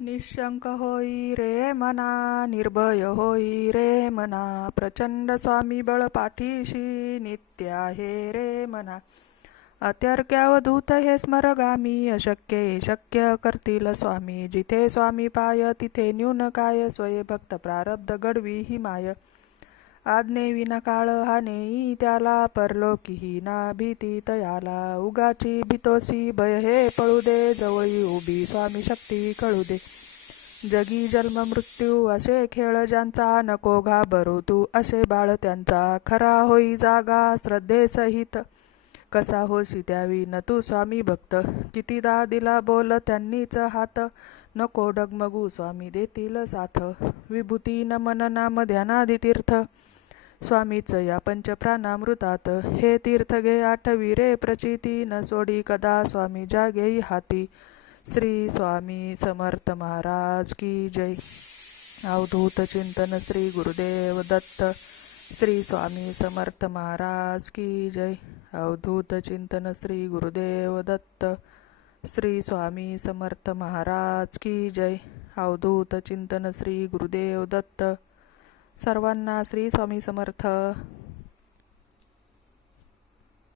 निशंक होई रे मना, निर्भय होई रे मना, प्रचंड स्वामी बळ पाठीशी, नित्य आहे रे मना. अत्यर्क्यावधूत हे स्मरगामी, अशक्य हे शक्य करतील स्वामी. जिथे स्वामी पाय तिथे न्यून काय, स्वये भक्त प्रारब्ध घडवी ही माय. आज्ञेविना काळ हा नेई त्याला, परलोकीही ना भीती तयाला. उगाची भीतोसी भय हे पळू दे, जवळी उभी स्वामी शक्ती कळू दे. जगी जन्म मृत्यू असे खेळ ज्यांचा, नको घाबरू तू असे बाळ त्यांचा. खरा होई जागा श्रद्धेसहित, कसा होशी द्यावी न तू स्वामी भक्त. कितीदा दिला बोल त्यांनीच हात, नको डगमगू स्वामी देतील साथ. विभूती नमन नाम ध्यानादी तीर्थ, स्वामीच या पंचप्राणामृतात. हे तीर्थ घे आठवी रे प्रचिती, न सोडी कदा स्वामी जागेई हाती. श्री स्वामी समर्थ महाराज की जय. अवधूत चिंतन श्री गुरुदेव दत्त. श्री स्वामी समर्थ महाराज की जय. अवधूत चिंतन श्री गुरुदेव दत्त. श्री स्वामी समर्थ महाराज की जय. अवधूत चिंतन श्री गुरुदेव दत्त. सर्वांना श्री स्वामी समर्थ.